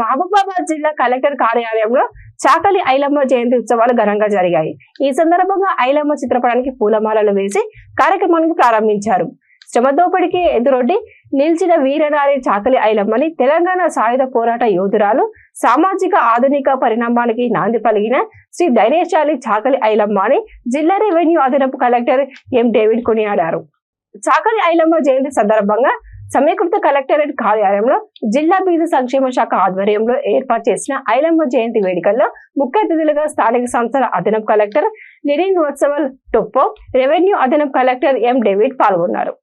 మహబూబాబాద్ జిల్లా కలెక్టర్ కార్యాలయంలో చాకలి ఐలమ్మ జయంతి ఉత్సవాలు ఘనంగా జరిగాయి. ఈ సందర్భంగా ఐలమ్మ చిత్రపటానికి పూలమాలలు వేసి కార్యక్రమానికి ప్రారంభించారు. శ్రమదోపిడికి ఎదురొడ్డి నిలిచిన వీరనారి చాకలి ఐలమ్మని తెలంగాణ సాయుధ పోరాట యోధురాలు, సామాజిక ఆధునిక పరిణామానికి నాంది పలిగిన శ్రీ ధైర్యశాలి చాకలి ఐలమ్మ అని జిల్లా రెవెన్యూ అదనపు కలెక్టర్ ఎం డేవిడ్ కొనియాడారు. చాకలి ఐలమ్మ జయంతి సందర్భంగా సమీకృత కలెక్టరేట్ కార్యాలయంలో జిల్లా బీసీ సంక్షేమ శాఖ ఆధ్వర్యంలో ఏర్పాటు చేసిన ఐలమ్మ జయంతి వేడుకల్లో ముఖ్య అతిథులుగా స్థానిక సంస్థల అదనపు కలెక్టర్ నిరిన్ వత్సవల్ టొప్పో, రెవెన్యూ అదనపు కలెక్టర్ ఎం డేవిడ్ పాల్గొన్నారు.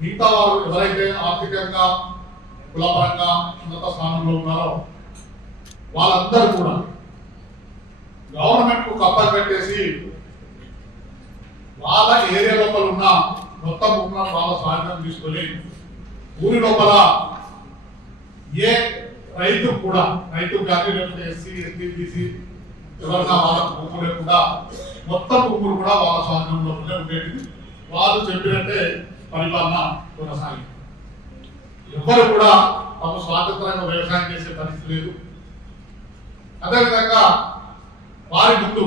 మిగతా వారు ఎవరైతే ఆర్థికంగా కులపరంగా ఉన్నత స్థానంలో ఉన్నారో వాళ్ళందరూ కూడా గవర్నమెంట్ కు కప్పలు పెట్టేసి వాళ్ళ ఏరియా లోపల ఉన్న మొత్తం భూములను వాళ్ళ స్వాధీనం తీసుకొని ఊరి లోపల ఏ రైతు కూడా కానీ లేకపోతే ఎస్సీ ఎస్టీ బీసీ ఎవరైనా వాళ్ళ భూములు లేకుండా మొత్తం భూములు కూడా వాళ్ళ స్వాధీనంలోనే ఉండేది. వాళ్ళు చెప్పినట్టే పరిపాలన కొనసాగింది. ఎవరు కూడా తమ స్వాతంత్రంగా వ్యవసాయం చేసే పరిస్థితి లేదు. అదేవిధంగా వారి ముందు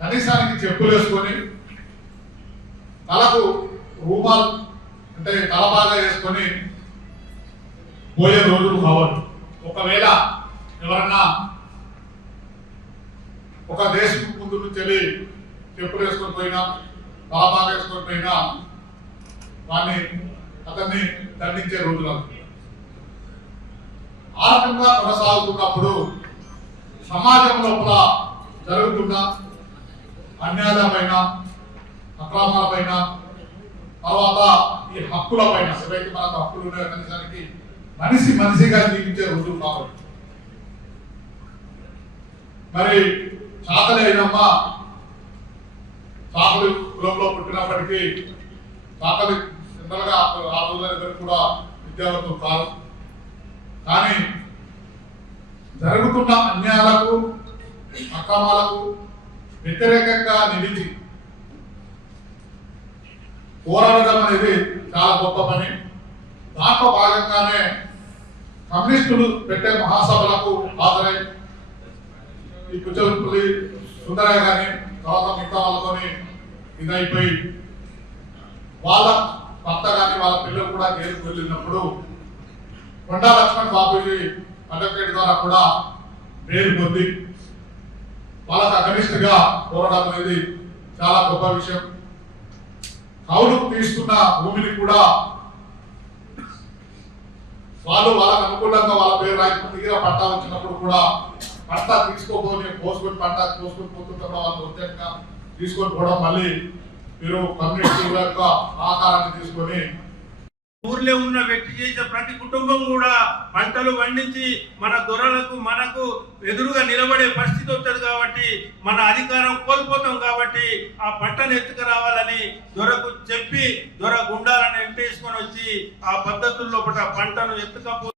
కనీసానికి చెప్పులు వేసుకొని తలకు రూమాల్ అంటే తలబాగా వేసుకొని పోయే రోజులు కావాలి. ఒకవేళ ఎవరన్నా ఒక దేశం ముందు నుంచి వెళ్ళి చెప్పులు వేసుకొని పోయినా తలబాగా వేసుకొని పోయినా అతన్ని దండించే రోజులు. ఆ రకంగా కొనసాగుతున్నప్పుడు సమాజం లోపల జరుగుతున్న అన్యాయాలపైన, అక్రమాలపైన, తర్వాత ఈ హక్కులపైన ఏవైతే మనకు హక్కులు ఉన్నాయో కనీసానికి మనిషిగా జీవించే రోజులు కాబట్టి మరి చాకలి ఐలమ్మ చాకలి కులంలో పుట్టినప్పటికీ చాకలి జనరల్గా ఆ రోజులందరూ కూడా విద్యావంతులు కాదు. కానీ జరుగుతున్న అన్యాయాలకు, అక్రమాలకు వ్యతిరేకంగా నిలిచి పోరాడడం అనేది చాలా గొప్ప పని. దాంట్లో భాగంగానే కమ్యూనిస్టులు పెట్టే మహాసభలకు హాజరై ఈ కుచల్పల్లి సుందరయ్య గాని తర్వాత మిగతా వాళ్ళతోని ఇదైపోయి వాళ్ళ భర్త కానీ వాళ్ళ పిల్లలు కూడా జైలుకు వెళ్ళినప్పుడు కొండా లక్ష్మణ్ బాబుజీ అడ్వకేట్ ద్వారా కూడా పేరు పొంది వాళ్ళకు అగనిస్ట్గా పోరాటం అనేది చాలా గొప్ప విషయం. కౌలుకు తీసుకున్న భూమిని కూడా వాళ్ళు వాళ్ళకు అనుకూలంగా వాళ్ళ పేరు రాయకుండా తీరా పట్టా వచ్చినప్పుడు కూడా పంట తీసుకోపోని పోసుకొని పంట పోసుకొని పోతుంటే వాళ్ళు ప్రత్యేకంగా తీసుకొని పోవడం, మళ్ళీ మీరు కమ్యూనిటీ యొక్క ఆకారాన్ని తీసుకొని ఊర్లో ఉన్న వ్యక్తి చేసే ప్రతి కుటుంబం కూడా పంటలు పండించి మన దొరలకు మనకు ఎదురుగా నిలబడే పరిస్థితి వస్తుంది. కాబట్టి మన అధికారం కోల్పోతాం. కాబట్టి ఆ పంటను ఎత్తుకురావాలని దొరకు చెప్పి దొర గుండాలను ఎంటేసుకొని వచ్చి ఆ పద్ధతుల్లో పంటను ఎత్తుకపో